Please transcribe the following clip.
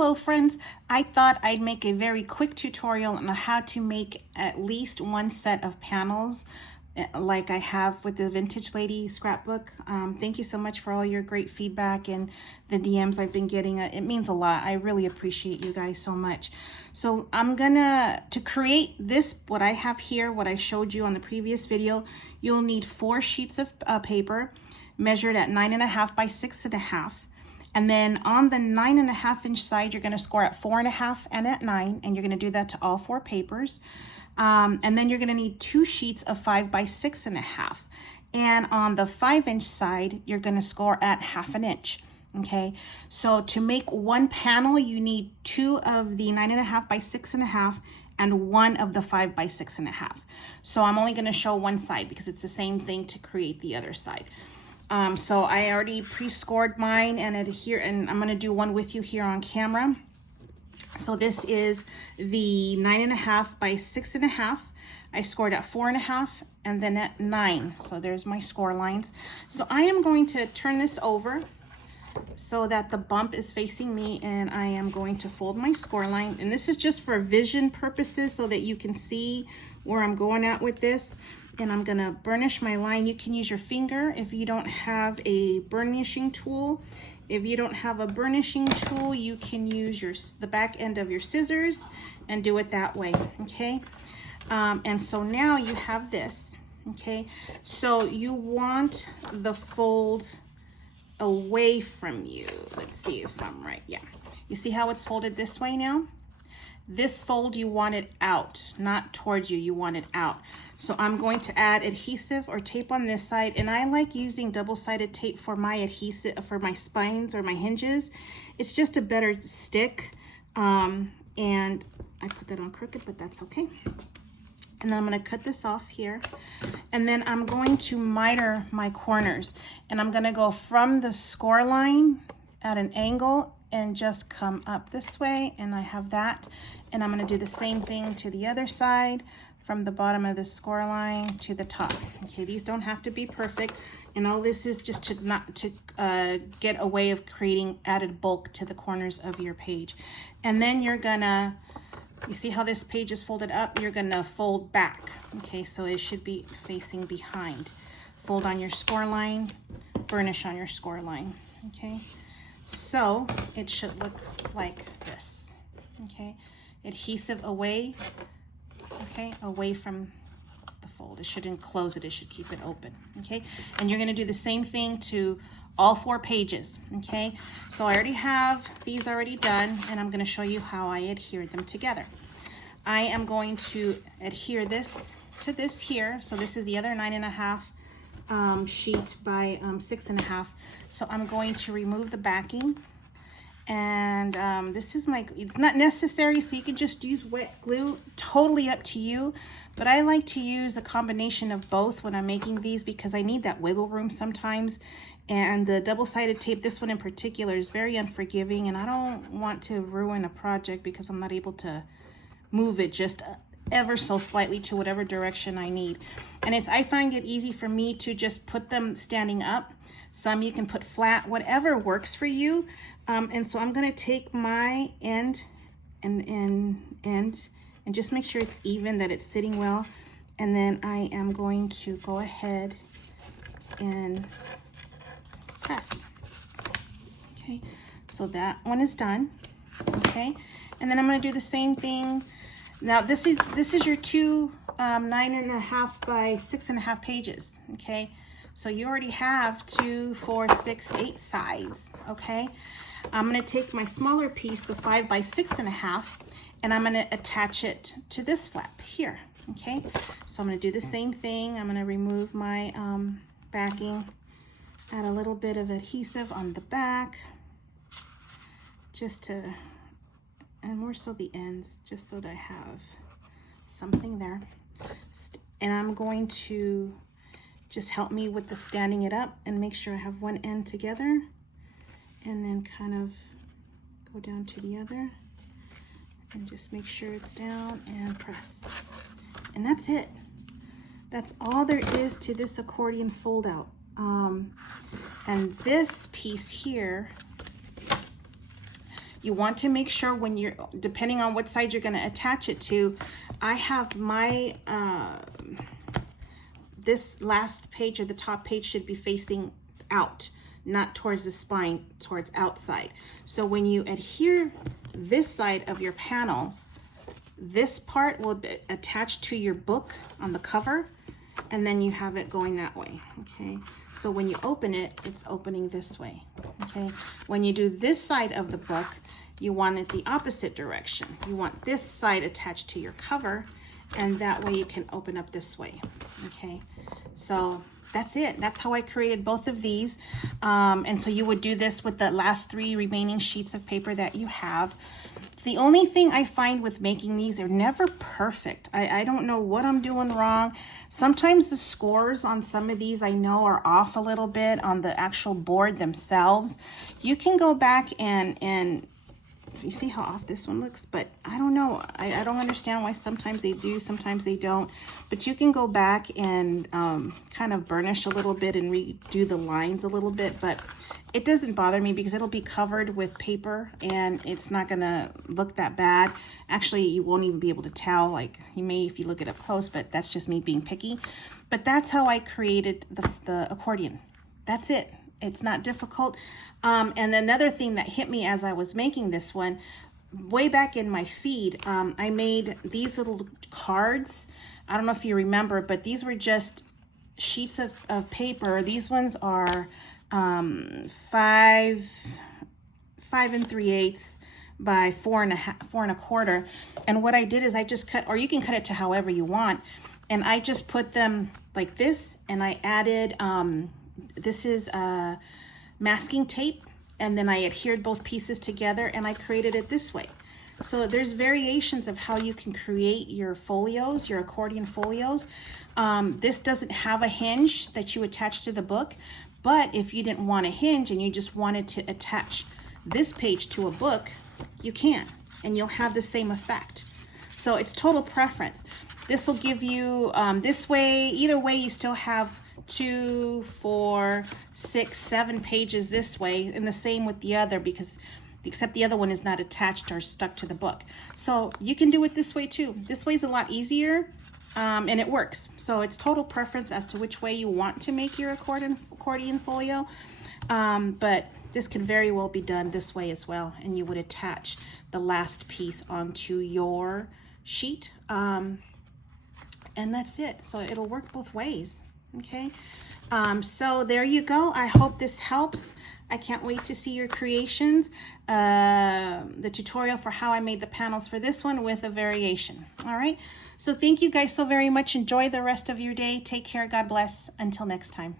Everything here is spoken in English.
Hello friends, I thought I'd make a very quick tutorial on how to make at least one set of panels like I have with the Vintage Lady scrapbook. Thank you so much for all your great feedback and the DMs I've been getting. It means a lot. I really appreciate you guys so much. So I'm to create this, what I have here, what I showed you on the previous video, you'll need 4 sheets of paper measured at 9.5 by 6.5. And then on the 9.5 inch side, you're going to score at 4.5 and at 9, and you're going to do that to all 4 papers. And then you're going to need 2 sheets of 5 by 6.5. And on the 5 inch side, you're going to score at 1/2 inch. Okay, so to make one panel, you need 2 of the 9.5 by 6.5 and 1 of the 5 by 6.5. So I'm only going to show one side because it's the same thing to create the other side. So I already pre-scored mine and I'm going to do one with you here on camera. So this is the 9.5 by 6.5. I scored at 4.5 and then at 9. So there's my score lines. So I am going to turn this over so that the bump is facing me, and I am going to fold my score line. And this is just for vision purposes so that you can see where I'm going at with this. And I'm gonna burnish my line. You can use your finger if you don't have a burnishing tool. If you don't have a burnishing tool, you can use the back end of your scissors and do it that way, okay? And so now you have this, okay? So you want the fold away from you. Let's see if I'm right, yeah. You see how it's folded this way now? This fold, you want it out, not towards you, you want it out. So I'm going to add adhesive or tape on this side, and I like using double-sided tape for my adhesive, for my spines or my hinges. It's just a better stick, and I put that on crooked, but that's okay. And then I'm gonna cut this off here, and then I'm going to miter my corners, and I'm gonna go from the score line at an angle and just come up this way, and I have that. And I'm gonna do the same thing to the other side, from the bottom of the score line to the top. Okay, these don't have to be perfect, and all this is just to get a way of creating added bulk to the corners of your page. And then you're gonna, you see how this page is folded up? You're gonna fold back. Okay, so it should be facing behind. Fold on your score line, burnish on your score line, okay? So it should look like this, okay? Adhesive away, okay, away from the fold. It shouldn't close it, it should keep it open, okay? And you're gonna do the same thing to all 4 pages, okay? So I already have these already done, and I'm gonna show you how I adhere them together. I am going to adhere this to this here. So this is the other 9.5 sheet by 6.5. So I'm going to remove the backing, and this is it's not necessary, so you can just use wet glue, totally up to you, but I like to use a combination of both when I'm making these because I need that wiggle room sometimes. And the double-sided tape, this one in particular, is very unforgiving, and I don't want to ruin a project because I'm not able to move it just ever so slightly to whatever direction I need. And I find it easy for me to just put them standing up. Some you can put flat, whatever works for you. And so I'm gonna take my end and just make sure it's even, that it's sitting well. And then I am going to go ahead and press. Okay, so that one is done. Okay, and then I'm gonna do the same thing. Now this is your 2 9.5 by 6.5 pages. Okay, so you already have 2, 4, 6, 8 sides. Okay, I'm gonna take my smaller piece, the 5 by 6.5, and I'm gonna attach it to this flap here. Okay, so I'm gonna do the same thing. I'm gonna remove my backing, add a little bit of adhesive on the back, just to, and more so the ends, just so that I have something there. And I'm going to just help me with the standing it up and make sure I have one end together, and then kind of go down to the other and just make sure it's down and press. And that's it. That's all there is to this accordion fold out. And this piece here, You want to make sure when you're, depending on what side you're going to attach it to, I have my, this last page or the top page should be facing out, not towards the spine, towards outside. So when you adhere this side of your panel, this part will be attached to your book on the cover, and then you have it going that way, okay? So when you open it, it's opening this way, okay? When you do this side of the book, you want it the opposite direction. You want this side attached to your cover, and that way you can open up this way, okay? So that's it. That's how I created both of these. And so you would do this with the last 3 remaining sheets of paper that you have. The only thing I find with making these, they're never perfect. I don't know what I'm doing wrong. Sometimes the scores on some of these I know are off a little bit on the actual board themselves. You can go back and you see how off this one looks, but I don't know. I don't understand why sometimes they do, sometimes they don't. But you can go back and kind of burnish a little bit and redo the lines a little bit, but it doesn't bother me because it'll be covered with paper and it's not gonna look that bad. Actually, you won't even be able to tell, like you may if you look it up close, but that's just me being picky. But that's how I created the accordion. That's it. It's not difficult. And another thing that hit me as I was making this one, way back in my feed, I made these little cards. I don't know if you remember, but these were just sheets of paper. These ones are 5 3/8 by 4 1/4. And what I did is I just cut, or you can cut it to however you want. And I just put them like this, and I added, this is masking tape, and then I adhered both pieces together and I created it this way. So there's variations of how you can create your folios, your accordion folios. This doesn't have a hinge that you attach to the book, but if you didn't want a hinge and you just wanted to attach this page to a book, you can, and you'll have the same effect. So it's total preference. This will give you, this way, either way, you still have 2, 4, 6, 7 pages this way, and the same with the other, because except the other one is not attached or stuck to the book. So you can do it this way too. This way is a lot easier, and it works. So it's total preference as to which way you want to make your accordion folio, but this can very well be done this way as well, and you would attach the last piece onto your sheet, and that's it. So it'll work both ways. Okay, so there you go. I hope this helps. I can't wait to see your creations. The tutorial for how I made the panels for this one with a variation. All right, so thank you guys so very much. Enjoy the rest of your day. Take care. God bless. Until next time.